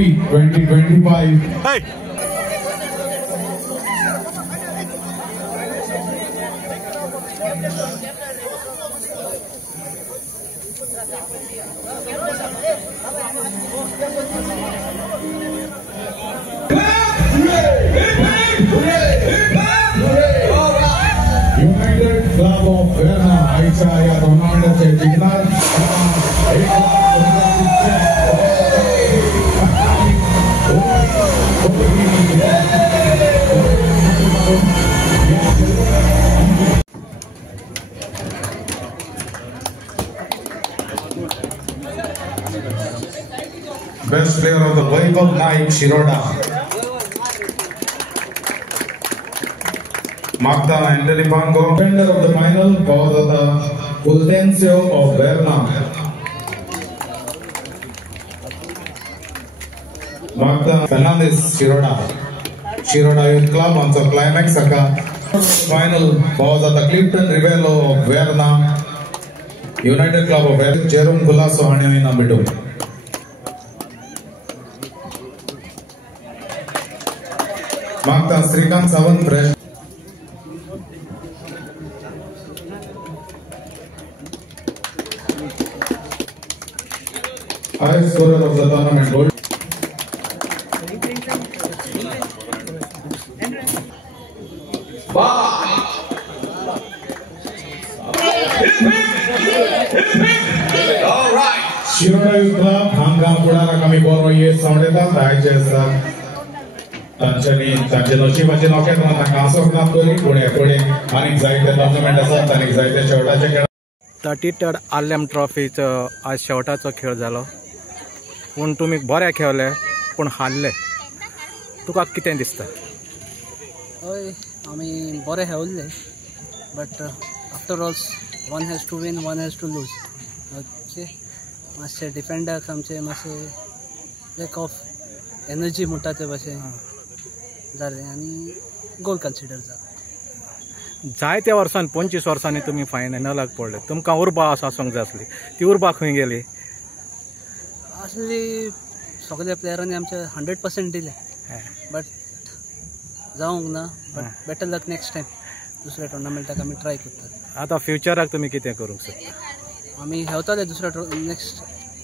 Trophy 2025. Hey. United Club of Verna आजच्या या टुर्नामेंटचे जिंकणार Best player of the Vaibhav Naik Shiroda. Magda Endelipango, defender of the final, Paudata Fulgencio of Verna. Magda Fernandez Shiroda. Shiroda Youth Club on the climax aka final, Paudata Clifton Rivello of Verna. United Club of Verna, Jerome Gulaso Hanyoina Bidu. Magda Srikant Savant Fresh. Highest scorer of the tournament goal. All right. Shiroda Youth Club, Hangam Pudara kami borrow ye soundeta dayachesa. त्यांचे नशिबाचे नोके त्यांना कांसो काम करी पुढे आणि जायते tournament असतात आणि जायते शेवटाचे खेळ 33rd आलेम ट्रॉफीचो आज शेवटाचो खेळ जालो पूण तुमी बरे खेळले पूण हारले तुका कितें दिसता? हय आमी बरे खेळले but after all one has to win one has to lose okay मातशे डिफेंडर्स आमचे मातशे लॅक ऑफ एनर्जी म्हणटा ते भशेन जालें आनी गोल कन्सिडर जालो जायत्या वर्सांनी 25 वर्सांनी तुमी फायनलाक पडले तुमकां उर्बा आसूंक जाय आसली ती उर्बा खंय गेली आसली सगळ्या प्लेयरांनी आमचे 100% दिले बट जावंक ना but better luck next time दुसऱ्या टुर्नामेंटाक आमी ट्राय करतात आतां फ्युचराक तुमी कितें करूंक सोदता? आमी खेळटले दुसऱ्या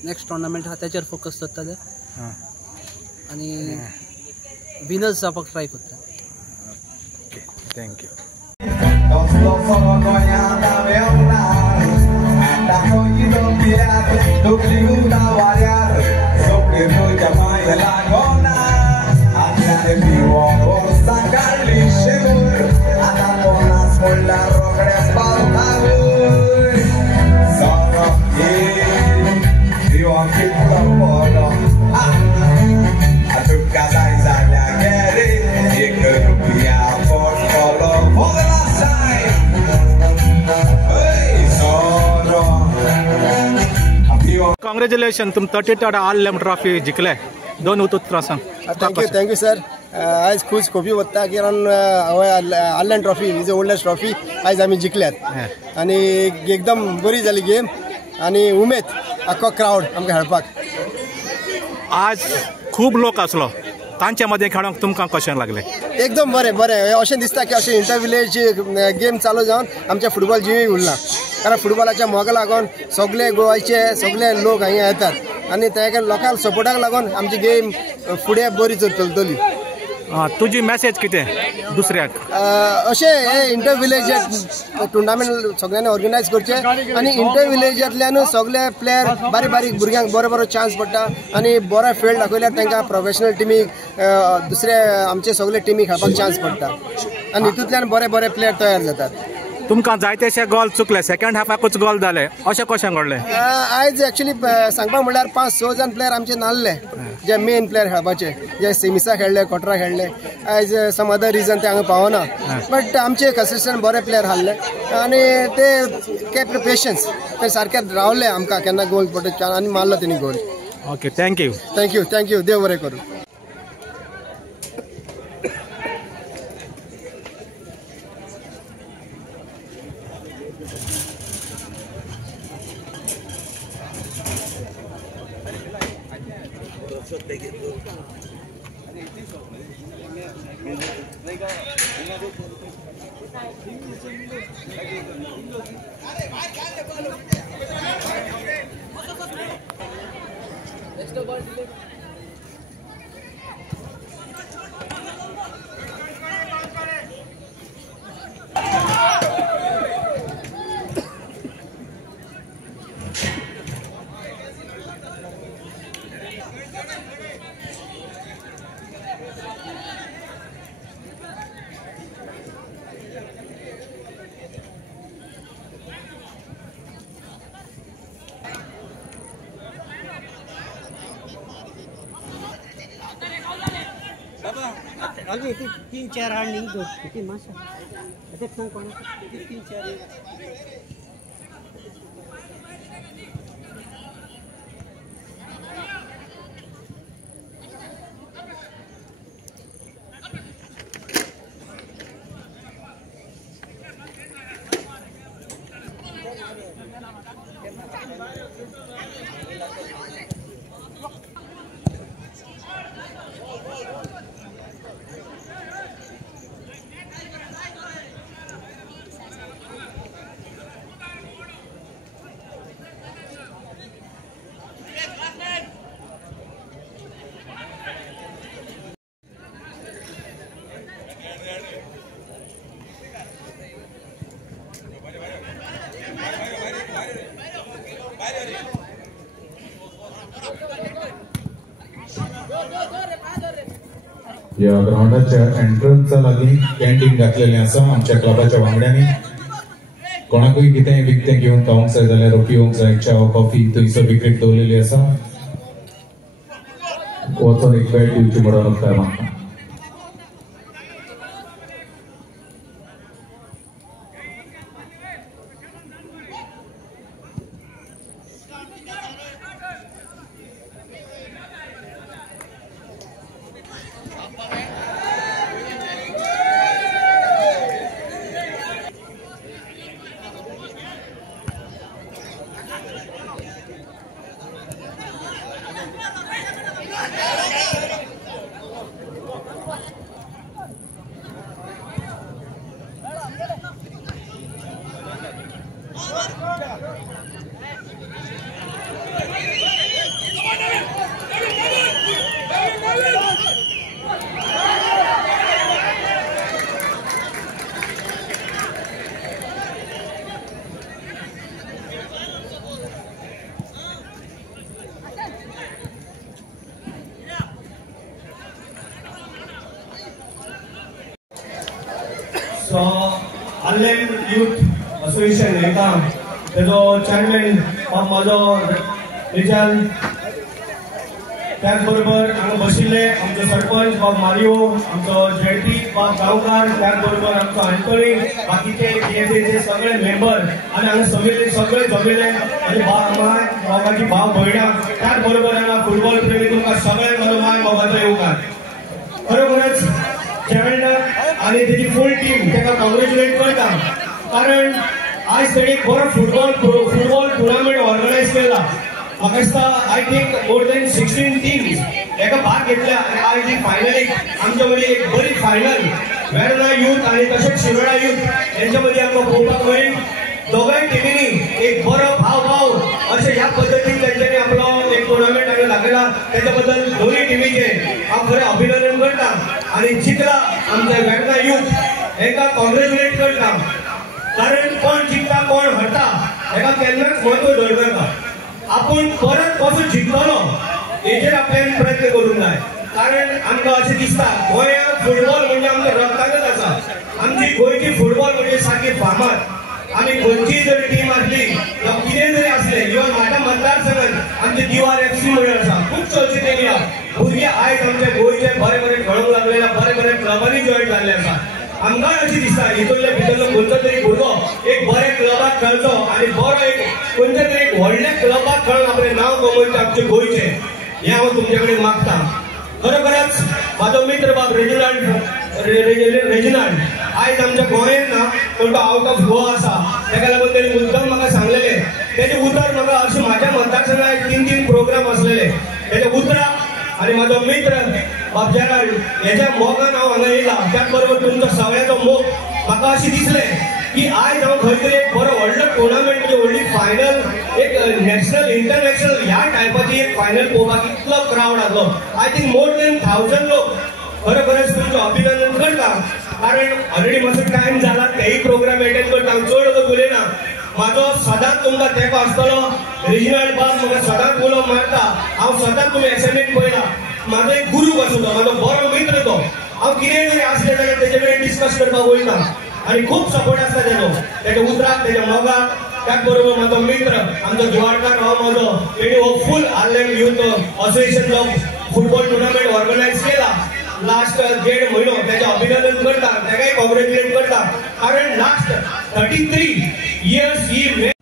नेक्स्ट टुर्नामेंट आहा तेचेर फोकस करतले आनी विनर्स जावपाक ट्राय करता. Okay thank you. कॉंग्रेच्युलेशन तुम 33rd आलेम ट्रॉफी जिखले 2 उतरां सांग. Thank you sir. आयज खूब खोपी वता किरण आलेम ट्रॉफी इज ओल्डस्ट ट्रॉफी आयज आमी जिखल्यात आनी एकदम बरी जाली गेम आनी उमेद आख्खो क्रावड आमकां खेळपाक. आज खूब लोक आसलो तांच्या मदें खेळोंक तुमकां कशें लागलें? एकदम बरें अशें दिसता की अशें इंटर विलेज गेम चालू जावन आमच्या फुटबॉल जिवी उरला कारण फुटबॉलाच्या मोगा लागून सगळे गोंयचे सगळे लोक हांगा येतात आनी त्या लोकल सपोर्टाक लागून आमची गेम फुडें बरी चलतली. तुजी मॅसेज कितें दुसऱ्याक? अशें हे इंटर विलेज टुर्नामेंट सगळ्यांनी ऑर्गनायज करचे आनी इंटर विलेजांतल्यानूच सगळे प्लेयर बारीक भुरग्यांक बरो चान्स पडटा आनी बरो फील्ड दाखयल्यार तांकां प्रोफेशनल टिमीक दुसरे आमचे सगळे टिमीक खेळपाक चान्स पडटा आनी हितूंतल्यान बरे प्लेयर तयार जातात. तुमकां जायतेशे गोल चुकले सेकंड हाफाकूच गोल जाले अशें कशें घडलें? आयज एक्चुअली सांगपाक म्हणल्यार 5-6 जाण प्लेयर आमचे नासले जे मेन प्लेयर खेळपाचे जे सेमिसा खेळले क्वॉर्टरा खेळले आयज सम अदर रिजन ते हांगा पावना बट आमचे कंसिस्टंट बरे प्लेयर हारले आनी ते केप पेशन्स ते सारके रावले आमकां केन्ना गोल पडटा आनी मारलो तेणी गोल. Okay thank you. देव बरें करूं. They get moved. आगे 3-4 हाड नहीं दो किती मासा अरे सांग कोण 3-4 या ग्राउंडाच्या एंट्रन्सचा लागीं कॅन्टीन घातलेलें आसा आमच्या क्लबाच्या वांगड्यांनी. कोणाकूय कितेंय विकतें घेवन खावंक जाय जाल्यार पिवंक जाय, च्या कॉफी थंयसर विक्रेत दवरलेली आसा. वचून एक भेट दिवची म्हणून वखदार म्हाका. So, Allem Youth Association हेका तेजो चेअरमॅन माझो रिजन त्याच बरोबर हांगा बशिल्ले आमचो सरपंच बाब मारियो, आमचो जेटी बाब गांवकार, त्याच बरोबर आमचो आंटोनी, बाकीचे पीएफएचे सगळे मेंबर आणि हांगा सगळे जमिले आणि बाबाची भाव भयणां, त्याच बरोबर हांगा फुटबॉल प्रेमी तुमकां सगळ्यांक म्हजो माय बाबाचो येवकार. खरोखरच चेअरमॅन आणि तेजी फुल टीम ताका कॉंग्रॅच्युलेट करता, कारण आज तेणी एक बरो फुटबॉल टुर्नामेंट ऑर्गनायज केला. म्हाका दिसता I think more than 16 teams हेका भाग घेतल्या आणि आज ही फायनलीक आमच्या मदीं एक बरी फायनल वेर्ना यूथ आणि तशेंच शिरोडा यूथ यांच्या मदीं आमकां पळोवपाक मेळ्ळी. दोगांय टिमींनी एक बरो भाव अशें ह्या पद्दतीन तेंच्यांनी आपलो एक टुर्नामेंट हांगा दाखयला. तेच्या बद्दल दोनूय टिमीचे हांव खरें अभिनंदन करता आणि जिखला आमचे वेर्ना यूथ हेका कॉंग्रॅच्युलेट करता, कारण कोण जिखता कोण हरता हेका केन्नाच म्हत्व दवरनाका. आपूण परत कसो जिखतलो हेचेर आपल्यान प्रयत्न करूंक जाय, कारण आमकां अशें दिसता गोंयांत फुटबॉल म्हणजे आमच्या रक्तानच आसा. आमची गोंयची फुटबॉल म्हणजे सारकी फामाद. आमी खंयचीय जरी टीम आसली किंवा कितेंय जरी आसलें, इवन म्हाज्या मतदारसंघात आमचे दिवार FC म्हणून आसा, खुबशे अशें टिमी आसा. भुरगे आयज आमचे गोंयचे बरे बरे खेळूंक लागलेले, बरे क्लबांनी जॉयन जाल्ले आसा. आमकां अशें दिसता हितूंतल्या भितरलो खंयचो तरी भुरगो एक बऱ्या क्लबाक खेळचो आनी बरो एक खंयच्या तरी एक व्हडल्या क्लबाक खेळून आपलें नांव कमयचें आमचे गोंयचें, हें हांव तुमचे कडेन मागतां. खरोखरच म्हाजो मित्र बाब रेजिनाल्ड आयज आमच्या गोंयांत ना पण तो आउट ऑफ गोवा आसा, ताका लागून तेणी मुद्दम म्हाका सांगलेलें. तेजें उतर म्हाका अशें म्हाज्या मतदारसंघात 3 प्रोग्राम आसलेले, तेजें उतरां आनी म्हाजो मित्र बाबजारा हेच्या मोगान हांव हांगा येयला त्याच बरोबर तुमचो सगळ्याचो मोग म्हाका अशें दिसलें की आयज हांव खंय तरी एक बरो व्हडलो टुर्नामेंट म्हणजे व्हडली फायनल एक नॅशनल इंटरनॅशनल ह्या टायपाची एक फायनल पळोवपाक इतलो क्रावड आसलो आय थिंक मोर देन 1000 लोक खरोखरच तुमचें अभिनंदन करता कारण ऑलरेडी मातसो टायम जाला तेही प्रोग्राम एटेंड करता हांव चड वगत उलयना म्हाजो सदांच तुमकां तेंको आसतलो रिजनल बाब म्हाका सदांच उलो मारता हांव सदांच तुमी एसएमएन पळयला म्हाजो एक गुरू कसो तो म्हाजो बरो मित्र तो हांव कितेंय जरी आसलें जाल्यार तेजे कडेन डिस्कस करपाक वयता आनी खूब सपोर्ट आसता तेजो तेज्या उतराक तेज्या मोगाक त्याच बरोबर म्हाजो मित्र आमचो दिवाडकार हो म्हाजो तेणी हो फूल आर्लेम यूथ असोसिएशन जो फुटबॉल टुर्नामेंट ऑर्गनायज केला लास्ट 1.5 महिनो त्याचे अभिनंदन करता तेकाय कॉंग्रॅच्युलेट करता कारण लास्ट 33 years ही